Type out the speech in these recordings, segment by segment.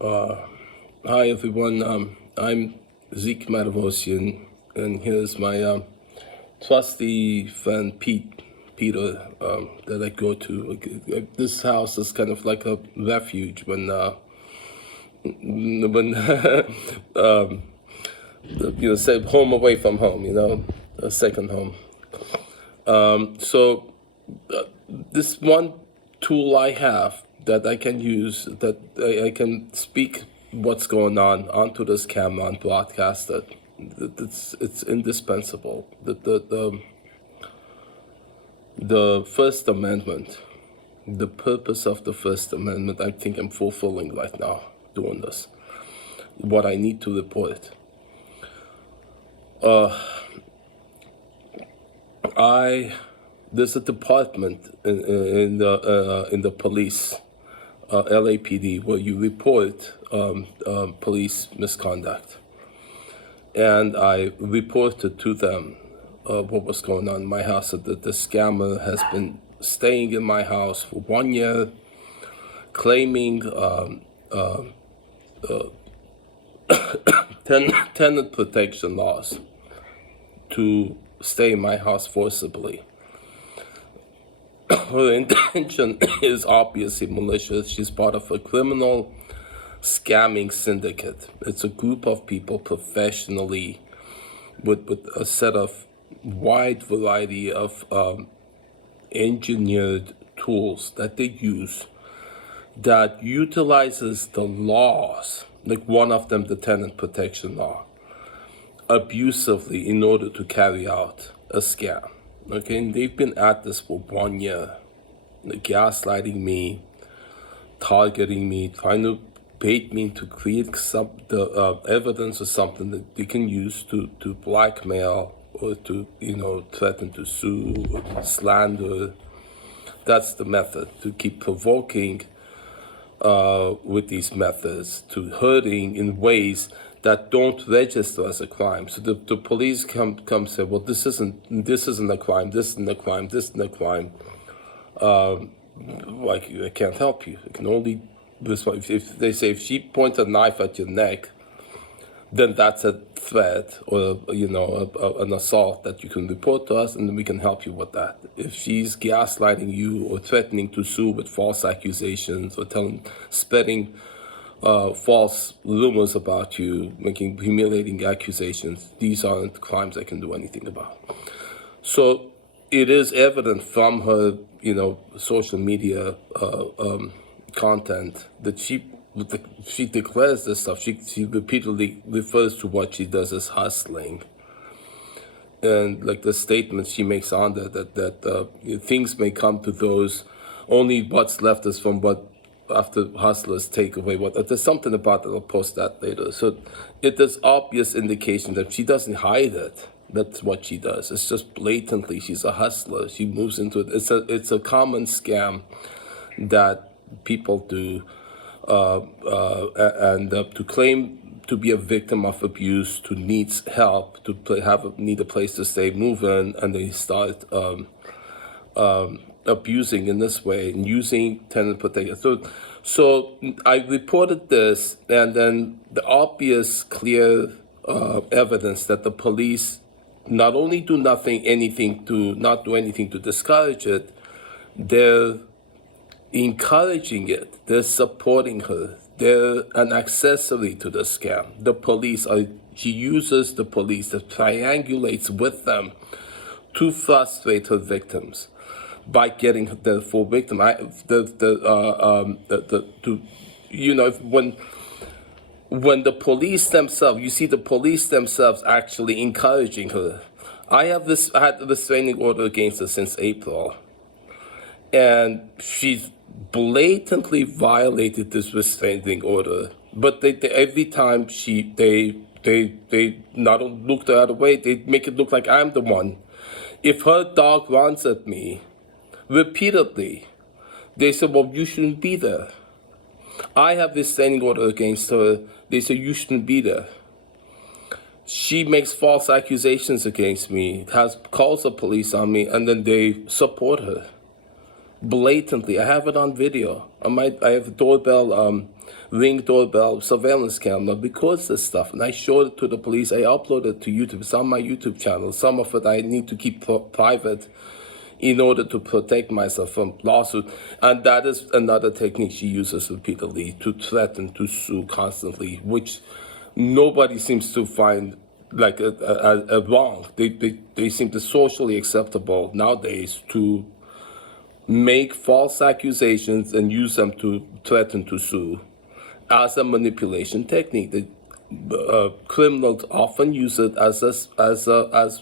Hi everyone, I'm Zeke Matevosian, and here's my trusty friend Peter, that I go to. This house is kind of like a refuge when say home away from home, a second home. So this one tool I have that I can use, that I can speak what's going on onto this camera and broadcast it. It's indispensable. The First Amendment, the purpose of the First Amendment, I think I'm fulfilling right now doing this. What I need to report. There's a department in the police, LAPD, where you report police misconduct, and I reported to them what was going on in my house. That the scammer has been staying in my house for 1 year, claiming tenant protection laws to stay in my house forcibly. Her intention is obviously malicious. She's part of a criminal scamming syndicate. It's a group of people professionally with a set of wide variety of engineered tools that they use that utilizes the laws, like one of them, the tenant protection law, abusively in order to carry out a scam. Okay, and they've been at this for 1 year, gaslighting me, targeting me, trying to bait me to create evidence or something that they can use to blackmail or to threaten to sue or slander. That's the method, to keep provoking with these methods, to hurting in ways that don't register as a crime. So the police come say, well, this isn't a crime, this isn't a crime, this isn't a crime. Like, I can't help you. I can only respond. If they say, if she points a knife at your neck, then that's a threat or an assault that you can report to us, and then we can help you with that. If she's gaslighting you or threatening to sue with false accusations or spreading false rumors about you, making humiliating accusations, these aren't crimes I can do anything about. So it is evident from her, social media content that she declares this stuff. She repeatedly refers to what she does as hustling, and like the statements she makes on there that things may come to those, only what's left is from what after hustlers take away what. There's something about that. I'll post that later. So it is obvious indication that she doesn't hide it. That's what she does. It's just blatantly, she's a hustler. She moves into it. It's a common scam that people do, and to claim to be a victim of abuse, to needs help, to need a place to stay, move in, and they start abusing in this way and using tenant protection. So I reported this, and then the obvious, clear evidence that the police not only do not do anything to discourage it, they're encouraging it. They're supporting her. They're an accessory to the scam. She uses the police that triangulates with them to frustrate her victims by getting the full victim. When the police themselves, you see the police themselves actually encouraging her. I had a restraining order against her since April, and she's blatantly violated this restraining order. But every time they not look the other way, they make it look like I'm the one. If her dog runs at me repeatedly, they say, well, you shouldn't be there. I have this restraining order against her. They say, you shouldn't be there. She makes false accusations against me, calls the police on me, and then they support her. blatantly. I have it on video. I have a doorbell, Ring doorbell surveillance camera because this stuff, and I showed it to the police. I uploaded it to YouTube. It's on my YouTube channel. Some of it I need to keep private in order to protect myself from lawsuit. And that is another technique she uses repeatedly, to threaten to sue constantly, which nobody seems to find like a wrong. They seem to socially acceptable nowadays to make false accusations and use them to threaten to sue as a manipulation technique. Criminals often use it as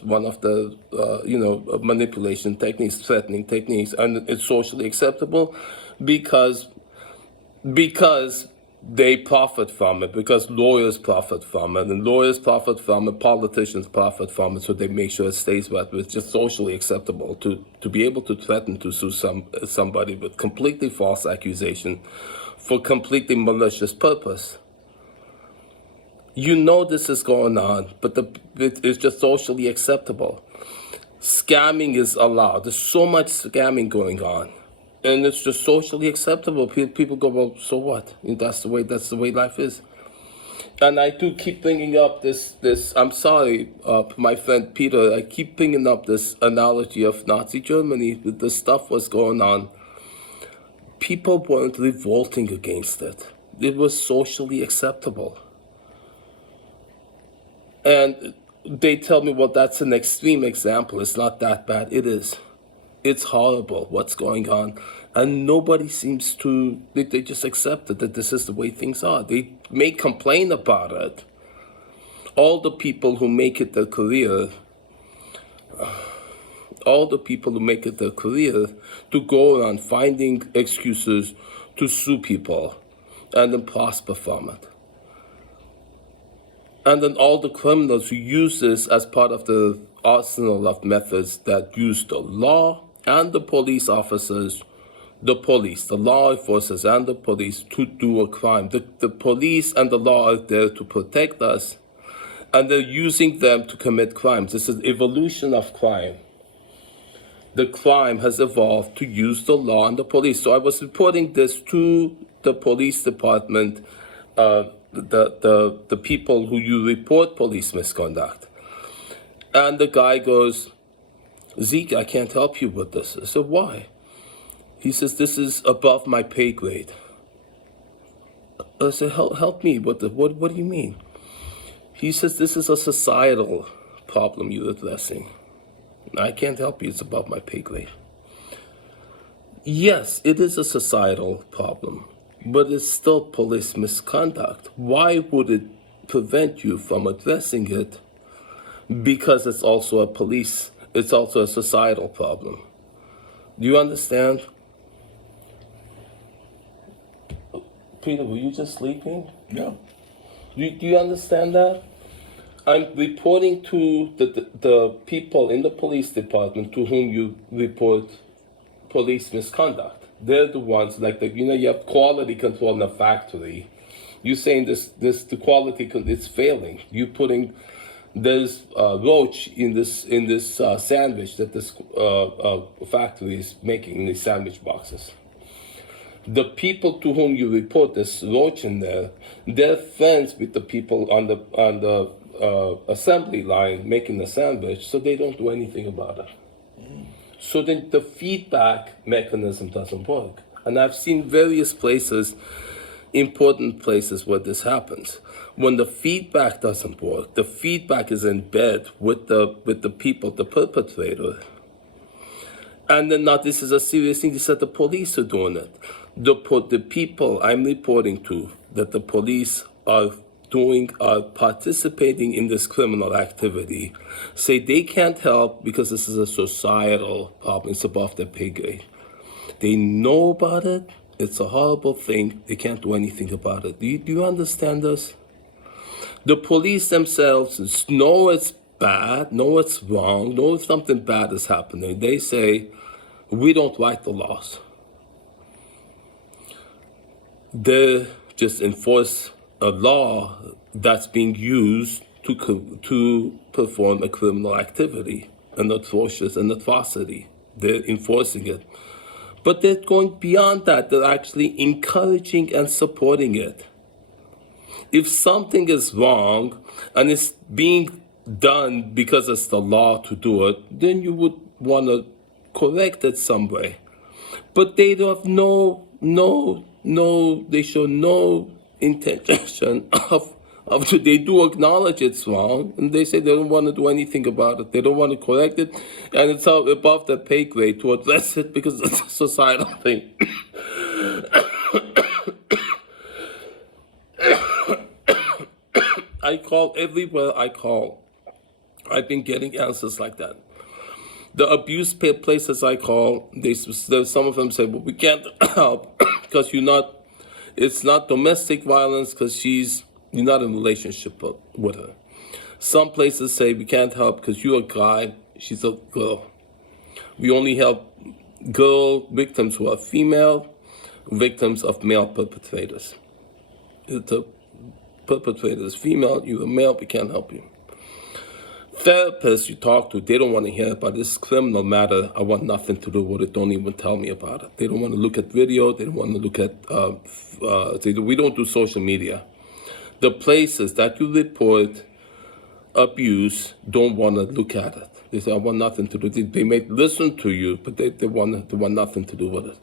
one of the manipulation techniques, threatening techniques, and it's socially acceptable because they profit from it, because lawyers profit from it, and lawyers profit from it, politicians profit from it, so they make sure it stays that way. It's just socially acceptable to be able to threaten to sue somebody with completely false accusation for completely malicious purpose. You know this is going on, but it's just socially acceptable. Scamming is allowed. There's so much scamming going on, and it's just socially acceptable. People go, well, so what? That's the way life is. And I do keep bringing up this. I'm sorry, my friend Peter. I keep bringing up this analogy of Nazi Germany. The stuff was going on. People weren't revolting against it. It was socially acceptable. And they tell me, well, that's an extreme example. It's not that bad. It is. It's horrible what's going on. And nobody seems to, they just accept it, that this is the way things are. They may complain about it. All the people who make it their career, to go around finding excuses to sue people and then prosper from it. And then all the criminals who use this as part of the arsenal of methods that use the law and the police officers, the law enforcers and the police to do a crime. The police and the law are there to protect us, and they're using them to commit crimes. This is evolution of crime. The crime has evolved to use the law and the police. So I was reporting this to the police department, the people who you report police misconduct. And the guy goes, Zeke, I can't help you with this. I said, why? He says, this is above my pay grade. I said, help me with it. What do you mean? He says, this is a societal problem you're addressing. I can't help you, it's above my pay grade. Yes, it is a societal problem, but it's still police misconduct. Why would it prevent you from addressing it? Because it's also a societal problem. Do you understand? Peter, were you just sleeping? No. Do you understand that? I'm reporting to the people in the police department to whom you report police misconduct. They're the ones, like you have quality control in a factory. You're saying the quality it's failing. You putting there's roach in this sandwich that this factory is making in these sandwich boxes. The people to whom you report this roach in there, they're friends with the people on the assembly line making the sandwich, so they don't do anything about it. So then the feedback mechanism doesn't work. And I've seen various places, important places where this happens. When the feedback doesn't work, the feedback is in bed with the people, the perpetrator. And then now this is a serious thing. They said the police are doing it. The people I'm reporting to that the police are participating in this criminal activity say they can't help because this is a societal problem. It's above their pay grade. They know about it. It's a horrible thing. They can't do anything about it. Do you understand this? The police themselves know it's bad, know it's wrong, know something bad is happening. They say, we don't write the laws. They just enforce a law that's being used to perform a criminal activity, an atrocious, an atrocity. They're enforcing it. But they're going beyond that. They're actually encouraging and supporting it. If something is wrong and it's being done because it's the law to do it, then you would want to correct it some way. But they have they show no intention they do acknowledge it's wrong, and they say they don't want to do anything about it. They don't want to correct it, and it's above their pay grade to address it because it's a societal thing. I call everywhere I call. I've been getting answers like that. The abuse places I call, some of them say, well, we can't help because it's not domestic violence because you're not in a relationship with her. Some places say we can't help because you're a guy, she's a girl. We only help girl victims who are female, victims of male perpetrators. If the perpetrator is female, you're a male, we can't help you. Therapists you talk to, they don't want to hear about this criminal matter. I want nothing to do with it. Don't even tell me about it. They don't want to look at video. They don't want to look at, we don't do social media. The places that you report abuse don't want to look at it. They say, I want nothing to do with it. They may listen to you, but they want nothing to do with it.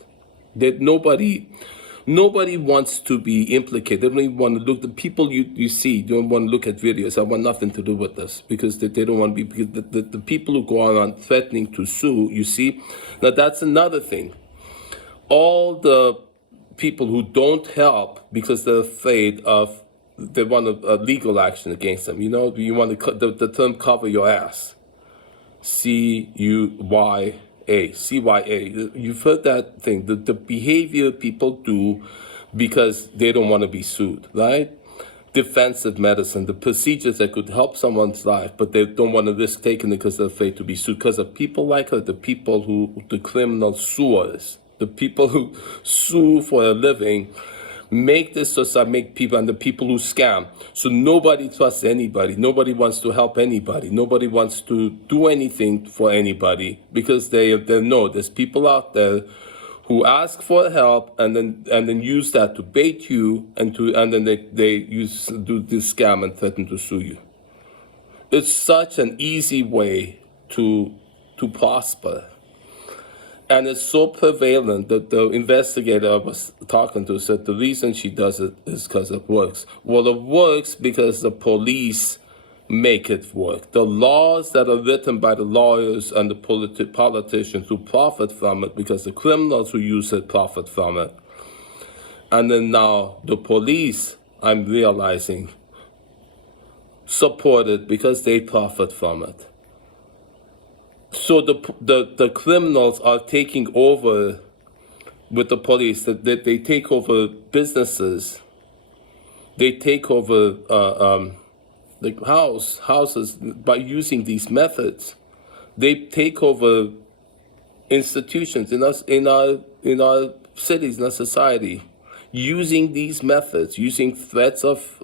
Nobody wants to be implicated. They don't even want to look. The people you see don't want to look at videos. I want nothing to do with this because they don't want to be. Because the people who go around threatening to sue, you see, now that's another thing. All the people who don't help because they're afraid of, they want a legal action against them. You know, you want to the term cover your ass. CYA. You've heard that thing. The behavior people do because they don't want to be sued, right? Defensive medicine, the procedures that could help someone's life, but they don't want to risk taking it because they're afraid to be sued. Because of people like her, the criminal suers, the people who sue for a living, make this society, make people, and the people who scam. So nobody trusts anybody. Nobody wants to help anybody. Nobody wants to do anything for anybody because they know there's people out there who ask for help and then use that to bait you and then they do this scam and threaten to sue you. It's such an easy way to prosper. And it's so prevalent that the investigator I was talking to said the reason she does it is because it works. Well, it works because the police make it work. The laws that are written by the lawyers and the politicians who profit from it because the criminals who use it profit from it. And then now the police, I'm realizing, support it because they profit from it. So the criminals are taking over with the police. That they take over businesses. They take over houses by using these methods. They take over institutions in our cities, in our society, using these methods, using threats of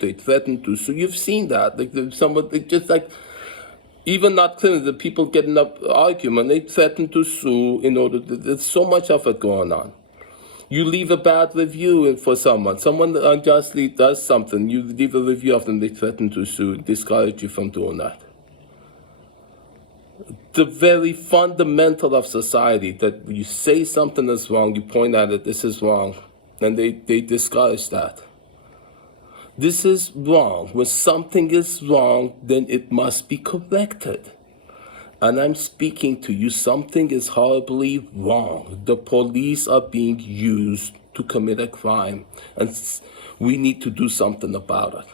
they threaten to. So you've seen that, even not criminals, the people getting up argument, they threaten to sue in order to, there's so much of it going on. You leave a bad review for someone unjustly does something, you leave a review of them, they threaten to sue, discourage you from doing that. The very fundamental of society, that you say something is wrong, you point at it, this is wrong, and they discourage that. This is wrong. When something is wrong, then it must be corrected. And I'm speaking to you, something is horribly wrong. The police are being used to commit a crime, and we need to do something about it.